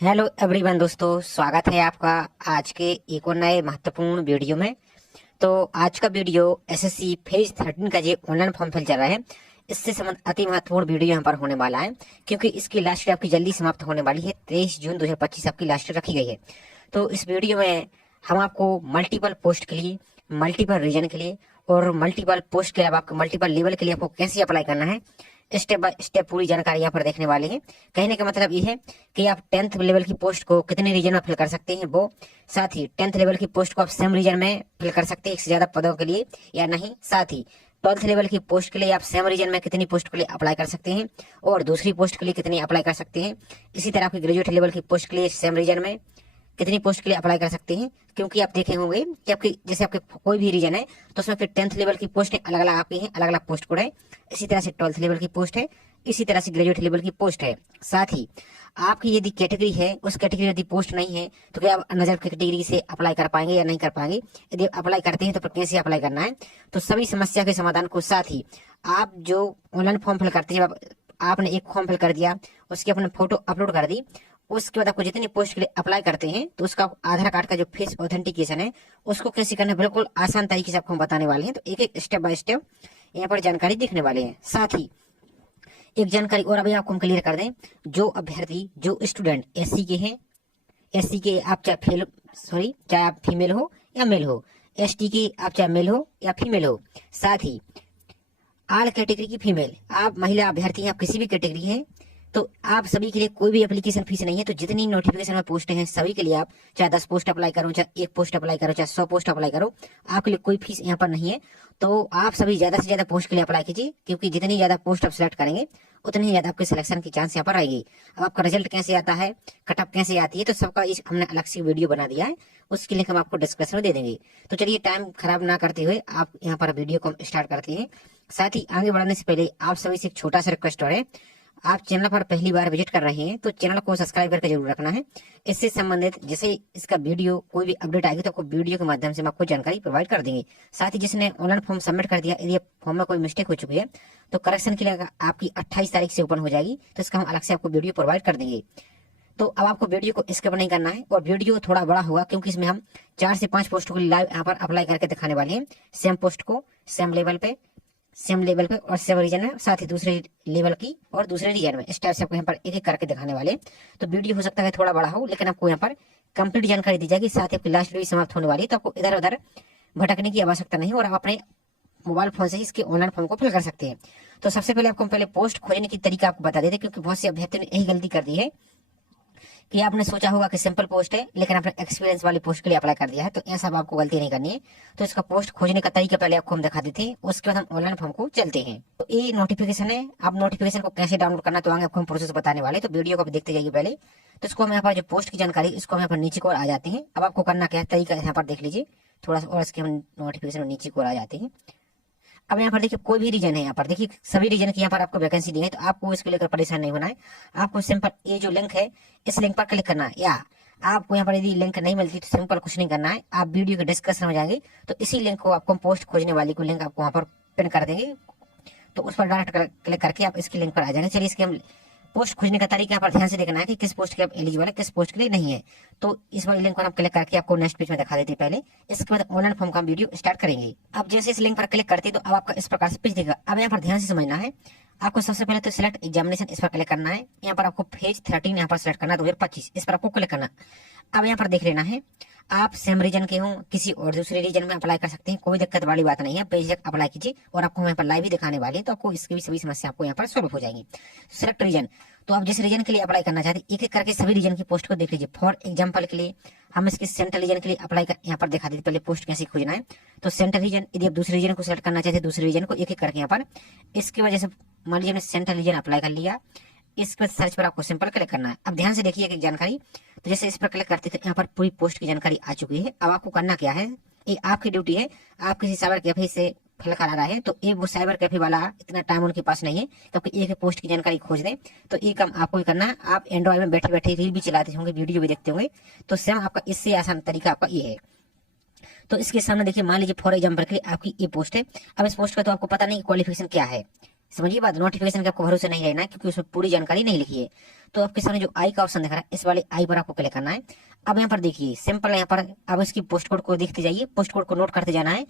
Hello everyone दोस्तों, स्वागत है आपका आज के एक और नए महत्वपूर्ण वीडियो में। तो आज का वीडियो एसएससी फेज 13 का जो ऑनलाइन फॉर्म फिल चल रहा है, इससे संबंध अति महत्वपूर्ण वीडियो यहाँ पर होने वाला है, क्योंकि इसकी लास्ट डेट आपकी जल्दी समाप्त होने वाली है। 23 जून 2025 आपकी लास्ट डेट रखी गई है। तो इस वीडियो में हम आपको मल्टीपल पोस्ट के लिए, मल्टीपल रीजन के लिए और मल्टीपल पोस्ट के अलावा आपको मल्टीपल लेवल के लिए आपको कैसे अप्लाई करना है, स्टेप बाय स्टेप पूरी जानकारी यहाँ पर देखने वाले हैं। कहने का मतलब ये है कि आप 10th लेवल की पोस्ट को कितने रीजन में फिल कर सकते हैं, वो साथ ही 10th लेवल की पोस्ट को आप सेम रीजन में फिल कर सकते हैं एक से ज्यादा पदों के लिए या नहीं। साथ ही 12th लेवल की पोस्ट के लिए आप सेम रीजन में कितनी पोस्ट के लिए अप्लाई कर सकते हैं और दूसरी पोस्ट के लिए कितनी अप्लाई कर सकते हैं। इसी तरह आपकी ग्रेजुएट लेवल की पोस्ट के लिए सेम रीजन में कितनी पोस्ट के लिए अप्लाई कर सकते हैं, क्योंकि आप देखे होंगे कि आपकी जैसे आपके कोई भी रीजन है तो उसमें फिर 10th लेवल की पोस्ट अलग अलग आपकी हैं, अलग अलग पोस्ट कोड है। इसी तरह से 12th लेवल की पोस्ट है, इसी तरह से ग्रेजुएट लेवल की पोस्ट है। साथ ही आपकी यदि कैटेगरी है, उस कैटेगरी यदि पोस्ट नहीं है तो क्या आप नजर कैटेगरी से अप्लाई कर पाएंगे या नहीं कर पाएंगे। यदि अप्लाई करते हैं तो फिर कैसे अप्लाई करना है, तो सभी समस्या के समाधान को, साथ ही आप जो ऑनलाइन फॉर्म फिल करते हैं, आपने एक फॉर्म फिल कर दिया, उसकी अपने फोटो अपलोड कर दी, उसके बाद आपको जितनी पोस्ट के लिए अप्लाई करते हैं तो उसका आधार कार्ड का जो फेस ऑथेंटिकेशन है उसको कैसे करना है, बिल्कुल आसान तरीके से आपको हम बताने वाले हैं। तो एक एक स्टेप बाय स्टेप यहाँ पर जानकारी देखने वाले हैं। साथ ही एक जानकारी और अभी आपको हम क्लियर कर दें, जो अभ्यर्थी, जो स्टूडेंट एससी के हैं, एससी के आप चाहे आप फीमेल हो या मेल हो, एसटी के आप चाहे मेल हो या फीमेल हो, साथ ही आल कैटेगरी की फीमेल, आप महिला अभ्यर्थी हैं, आप किसी भी कैटेगरी हैं, तो आप सभी के लिए कोई भी एप्लीकेशन फीस नहीं है। तो जितनी नोटिफिकेशन में पोस्टें हैं सभी के लिए आप चाहे 10 पोस्ट अप्लाई करो, चाहे 1 पोस्ट अप्लाई करो, चाहे 100 पोस्ट अप्लाई करो, आपके लिए कोई फीस यहाँ पर नहीं है। तो आप सभी ज्यादा से ज्यादा पोस्ट के लिए अप्लाई कीजिए, क्योंकि जितनी ज्यादा पोस्ट आप सिलेक्ट करेंगे उतनी ही ज्यादा आपके सिलेक्शन की चांस यहाँ पर आएगी। अब आपका रिजल्ट कैसे आता है, कटअप कैसे आती है, तो सबका इस हमने अलग से वीडियो बना दिया है, उसकी लिंक हम आपको डिस्क्रिप्शन में दे देंगे। तो चलिए टाइम खराब ना करते हुए आप यहाँ पर वीडियो को स्टार्ट करते हैं। साथ ही आगे बढ़ने से पहले आप सभी से एक छोटा सा रिक्वेस्ट है, आप चैनल पर पहली बार विजिट कर रहे हैं तो चैनल को सब्सक्राइब करके जरूर रखना है। इससे संबंधित जैसे इसका वीडियो कोई भी अपडेट आएगी तो आपको वीडियो के माध्यम से हम आपको जानकारी प्रोवाइड कर देंगे। साथ ही जिसने ऑनलाइन फॉर्म सबमिट कर दिया, यदि फॉर्म में कोई मिस्टेक हो चुकी है तो करेक्शन के लिए आपकी 28 तारीख से ओपन हो जाएगी, तो इसका हम अलग से आपको वीडियो प्रोवाइड कर देंगे। तो अब आपको वीडियो को स्किप नहीं करना है और वीडियो थोड़ा बड़ा होगा, क्योंकि इसमें हम 4 से 5 पोस्ट को लाइव यहाँ पर अप्लाई करके दिखाने वाले हैं। सेम पोस्ट को सेम लेवल पे और सेम रीजन में, साथ ही दूसरे लेवल की और दूसरे रीजन में, इस टाइप से आपको यहाँ पर एक एक करके दिखाने वाले हैं। तो वीडियो हो सकता है थोड़ा बड़ा हो, लेकिन आपको यहाँ पर कंप्लीट जानकारी दी जाएगी। साथ ही आपकी लास्ट भी समाप्त होने वाली है, तो आपको इधर उधर भटकने की आवश्यकता नहीं और आप अपने मोबाइल फोन से इसके ऑनलाइन फॉर्म को फिल कर सकते हैं। तो सबसे पहले आपको पहले पोस्ट खोजने की तरीका आपको बता देते, क्योंकि बहुत से अभ्यर्थियों ने यही गलती कर दी है कि आपने सोचा होगा कि सिंपल पोस्ट है, लेकिन आपने एक्सपीरियंस वाली पोस्ट के लिए अप्लाई कर दिया है। तो ऐसा अब आपको गलती नहीं करनी है। तो इसका पोस्ट खोजने का तरीका पहले आपको हम दिखा देते हैं, उसके बाद हम ऑनलाइन फॉर्म को चलते हैं। तो ये नोटिफिकेशन है, आप नोटिफिकेशन को कैसे डाउनलोड करना तो आगे आपको हम प्रोसेस बताने वाले, तो वीडियो को आप देखते जाइए पहले। तो इसको हम यहाँ पर जो पोस्ट की जानकारी, इसको हम यहाँ पर नीचे को आ जाते हैं। अब आपको करना क्या है, तरीका यहाँ पर देख लीजिए थोड़ा सा, और इसके हम नोटिफिकेशन नीचे को आ जाते हैं। अब यहाँ पर देखिए कोई भी रीजन है, यहाँ पर देखिए सभी रीजन की यहाँ पर आपको वैकेंसी दी है, तो आपको इसको लेकर परेशान नहीं होना है। आपको सिंपल ये जो लिंक है, इस लिंक पर क्लिक करना है, या आपको यहाँ पर यदि लिंक नहीं मिलती तो सिंपल कुछ नहीं करना है, आप वीडियो के डिस्कशन में जाएंगे तो इसी लिंक को आपको पोस्ट खोजने वाली को लिंक आपको वहाँ पर पिन कर देंगे, तो उस पर डायरेक्ट क्लिक करके आप इसकी लिंक पर आ जाएंगे। चलिए इसके हम पोस्ट खोजने का तरीका यहाँ पर ध्यान से देखना है कि किस पोस्ट के आप एलिजिबल है, किस पोस्ट के लिए नहीं है। तो इस वाले लिंक पर हम क्लिक करके आपको नेक्स्ट पेज में दिखा देते हैं पहले, इसके बाद ऑनलाइन फॉर्म का वीडियो स्टार्ट करेंगे। अब जैसे इस लिंक पर क्लिक करते हैं तो अब आपका इस प्रकार से पेज देगा। अब यहाँ पर ध्यान से समझना है, आपको सबसे पहले तो सिलेक्ट एग्जामिनेशन, इस पर क्लिक करना है। यहाँ पर आपको फेज 13 यहाँ पर सिलेक्ट करना है 2025, इस पर आपको क्लिक करना। अब यहाँ पर देख लेना है, आप सेम रीजन के हो, किसी और दूसरे रीजन में अप्लाई कर सकते हैं, कोई दिक्कत वाली बात नहीं है, बेझिझक अप्लाई कीजिए और आपको यहाँ पर लाइव भी दिखाने वाले हैं, तो आपको इसकी भी सभी समस्या आपको यहाँ पर सॉल्व हो जाएंगी। सिलेक्ट रीजन, तो आप जिस रीजन के लिए अप्लाई करना चाहते हैं एक एक करके सभी रीजन की पोस्ट को देख लीजिए। फॉर एग्जाम्पल के लिए हम इसके सेंट्रल रीजन के लिए अप्लाई कर यहाँ पर दिखा देते, पहले पोस्ट कैसे खोजना है। तो सेंट्रल रीजन, यदि आप दूसरे रीजन को सिलेक्ट करना चाहते हैं, दूसरे रीजन को एक एक करके यहाँ पर, इसकी वजह से मान लीजिए हमने सेंट्रल रीजन अप्लाई कर लिया, इसके बाद सर्च पर आपको सिंपल क्लिक करना है। अब ध्यान से देखिए एक जानकारी, तो जैसे इस पर क्लिक करते थे यहाँ पर पूरी पोस्ट की जानकारी आ चुकी है। अब आपको करना क्या है, ये आपकी ड्यूटी है, आप किसी साइबर कैफे से फिल करा रहा है तो ये वो साइबर कैफे वाला इतना टाइम उनके पास नहीं है, क्योंकि एक पोस्ट की जानकारी खोज दें, तो ये काम आपको ही करना है। आप एंड्रॉइड में बैठे बैठे रील भी चलाते होंगे, वीडियो भी देखते होंगे, तो सेम आपका इससे आसान तरीका आपका ये है। तो इसके सामने देखिए, मान लीजिए फॉर एग्जाम्पल के लिए आपकी ये पोस्ट है। अब इस पोस्ट का तो आपको पता नहीं क्वालिफिकेशन क्या है, समझिए बात, नोटिफिकेशन का आपको भरोसे नहीं रहना है, क्योंकि उसमें पूरी जानकारी नहीं लिखी है। तो आपके सामने जो आई का ऑप्शन दिख रहा है, इस वाले आई पर आपको क्लिक करना है। अब यहाँ पर देखिए सिंपल, यहाँ पर अब इसकी पोस्ट कोड को देखते जाइए, पोस्ट कोड को नोट करते जाना है।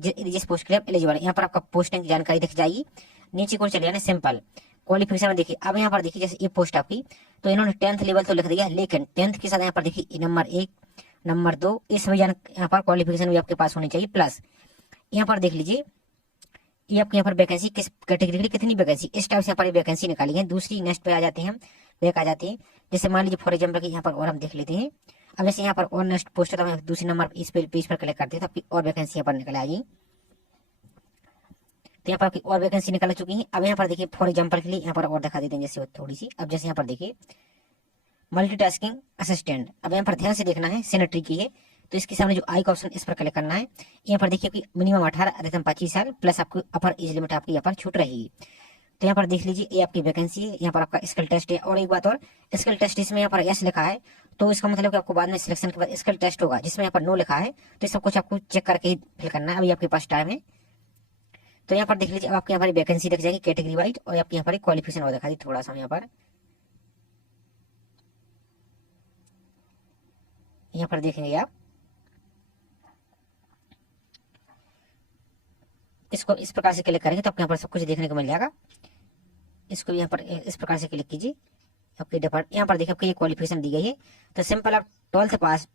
जिस पोस्ट के लिए आप एलिजिबल है, यहाँ पर आपका पोस्टिंग की जानकारी दिख जाएगी। नीचे को चले जाना सिंपल क्वालिफिकेशन में देखिए। अब यहाँ पर देखिए जैसे ये पोस्ट आपकी, तो इन्होंने 10th लेवल तो लिख दिया, लेकिन 10th के साथ यहाँ पर देखिए नंबर 1 नंबर 2 ये सभी यहाँ पर क्वालिफिकेशन भी आपके पास होनी चाहिए। प्लस यहाँ पर देख लीजिए ये आपके यहाँ पर वैकेंसी किस कैटेगरी की कितनी वैकेंसी, इस टाइप से यहाँ पर वैकेंसी निकाली है। दूसरी नेक्स्ट पे आ जाते हैं हम, बैक आ जाते हैं। जैसे मान लीजिए फॉर एग्जाम्पल की यहाँ पर और हम देख लेते हैं। अब जैसे यहाँ पर और नेक्स्ट पोस्ट है, तो हम दूसरे नंबर इस पेज पर क्लिक करते हैं, तो आपकी और वैकेंसी यहाँ पर निकल आएगी। तो यहाँ पर आपकी और वैकेंसी निकल चुकी है। अब यहाँ पर देखिए फॉर एग्जाम्पल के लिए यहाँ पर और दिखा देते हैं जैसे थोड़ी सी। अब जैसे यहाँ पर देखिए मल्टीटास्किंग असिस्टेंट, अब यहाँ पर ध्यान से देखना है, सैनिटरी की है, तो इसके सामने जो आई का ऑप्शन इस पर क्लिक करना है। यहाँ पर देखिए कि मिनिमम 18 अधिकतम 25 साल प्लस आपको अपर एज लिमिट आपकी यहाँ पर छूट रहेगी। तो यहाँ पर देख लीजिए ये आपकी वैकेंसी है। यहाँ पर आपका स्किल टेस्ट है। और एक बात और, स्किल टेस्ट इसमें यहाँ पर यस लिखा है, तो इसका मतलब कि आपको बाद में सिलेक्शन के बाद स्किल टेस्ट होगा, जिसमें यहाँ पर नो लिखा है, तो ये सब कुछ आपको चेक करके ही फिल करना है। अभी आपके पास टाइम है। तो यहाँ पर देख लीजिए अब आपके यहाँ पर वैकेंसी दिख जाएगी कैटेगरी वाइज, और आपके यहाँ पर क्वालिफिकेशन और दिखा दी थोड़ा सा। यहाँ पर देखेंगे आप, इसको इस प्रकार से क्लिक करेंगे तो आपको यहाँ पर सब कुछ देखने को मिल जाएगा। इसको यहाँ पर इस प्रकार से क्लिक कीजिए। आपके डिपार्ट यहाँ पर देखिए आपको ये क्वालिफिकेशन दी गई है। तो सिंपल आप 10th पास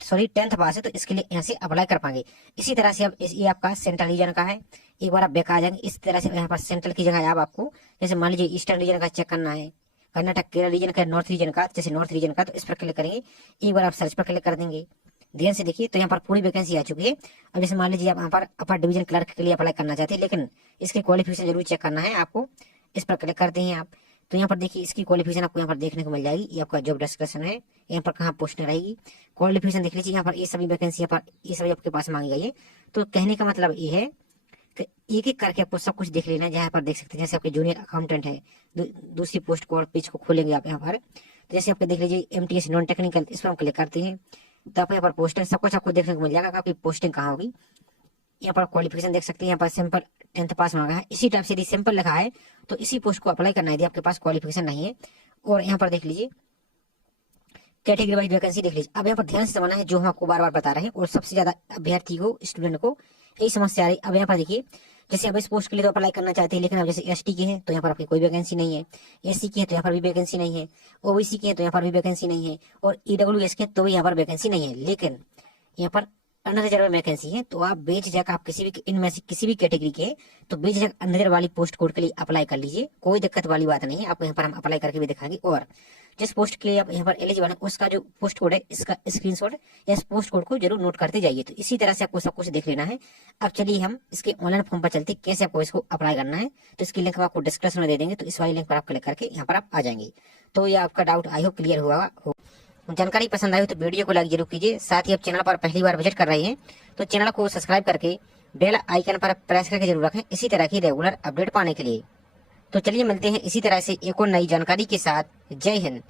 है, तो इसके लिए यहाँ से अप्लाई कर पाएंगे। इसी तरह से अब ये आपका सेंट्रल रीजन का है। एक बार आप बैक आ जाएंगे, इस तरह से यहाँ पर सेंट्रल की जगह आपको जैसे मान लीजिए ईस्टर्न रीजन का चेक करना है, कर्नाटक केरल रीजन का, नॉर्थ रीजन का, जैसे नॉर्थ रीजन का, तो इस पर क्लिक करेंगे। एक बार आप सर्च पर क्लिक कर देंगे। ध्यान से देखिए, तो यहाँ पर पूरी वैकेंसी आ चुकी है। अब जैसे मान लीजिए आप यहाँ पर अपर डिवीजन क्लर्क के लिए अप्लाई करना चाहते हैं, लेकिन इसके क्वालिफिकेशन जरूर चेक करना है आपको। इस पर क्लिक करते हैं आप, तो यहाँ पर देखिए इसकी क्वालिफिकेशन आपको यहाँ पर देखने को मिल जाएगी। ये आपका जॉब डिस्क्रिप्शन है, यहाँ पर कहाँ पोस्ट रहेगी, क्वालिफिकेशन देख लीजिए। यहाँ पर ये सभी वैकेंसी यहाँ पर ये सभी आपके पास मांगी गई है। तो कहने का मतलब ये है कि एक एक करके आपको सब कुछ देख लेना है। जहाँ पर देख सकते हैं जैसे आपके जूनियर अकाउंटेंट है, दूसरी पोस्ट को और पेज को खोलेंगे आप यहाँ पर, तो जैसे आपको देख लीजिए MTS नॉन टेक्निकल, इस पर हम क्लिक करते हैं, तो आप यहाँ पर पोस्टिंग सब कुछ आपको देखने को मिल जाएगा कि आपकी पोस्टिंग कहाँ होगी। यहाँ पर क्वालिफिकेशन देख सकते हैं, यहाँ पर सिंपल 10th पास मांगा है। इसी टाइप से यदि सिंपल लिखा है तो इसी पोस्ट को अप्लाई करना है यदि आपके पास क्वालिफिकेशन नहीं है। और यहाँ पर देख लीजिए कैटेगरी वाइज वैकेंसी देख लीजिए। अब यहाँ पर ध्यान से समझना है, जो हम आपको बार बार बता रहे हैं, और सबसे ज्यादा अभ्यर्थी को, स्टूडेंट को यही समस्या आ रही। अब यहाँ पर देखिए जैसे अब इस पोस्ट के लिए तो अप्लाई करना चाहते हैं, लेकिन अब जैसे ST के हैं तो यहाँ पर आपकी कोई वैकेंसी नहीं है, SC के हैं तो यहाँ पर भी वैकेंसी नहीं है, OBC के हैं तो यहाँ पर भी वैकेंसी नहीं है, और EWS के तो भी यहाँ पर वैकेंसी नहीं है। लेकिन यहाँ पर अनरिजर्व वैकेंसी है। तो आप बेझिझक आप किसी भी इनमें से किसी भी कैटेगरी के, तो बेझिझक अनरिजर्व वाली पोस्ट कोड के लिए अप्लाई कर लीजिए, कोई दिक्कत वाली बात नहीं है। आपको यहाँ पर हम अप्लाई करके भी दिखाएंगे। और जिस पोस्ट के लिए आप यहाँ पर एलिजिबल है उसका जो पोस्ट कोड है, इसका स्क्रीनशॉट या इस पोस्ट कोड को जरूर नोट करते जाइए। तो इसी तरह से आपको सब कुछ देख लेना है। अब चलिए हम इसके ऑनलाइन फॉर्म पर चलते, कैसे आपको इसको अप्लाई करना है। तो इसकी लिंक आपको डिस्क्रिप्शन में दे देंगे, तो इस वाली लिंक पर आप क्लिक करके यहाँ पर आप आ जाएंगे। तो ये आपका डाउट आई होप क्लियर हुआ हो। जानकारी पसंद आई हो तो वीडियो को लाइक जरूर कीजिए। साथ ही आप चैनल पर पहली बार विजिट कर रहे हैं तो चैनल को सब्सक्राइब करके बेल आइकन पर प्रेस करके जरूर रखें, इसी तरह की रेगुलर अपडेट पाने के लिए। तो चलिए मिलते हैं इसी तरह से एक और नई जानकारी के साथ। जय हिंद।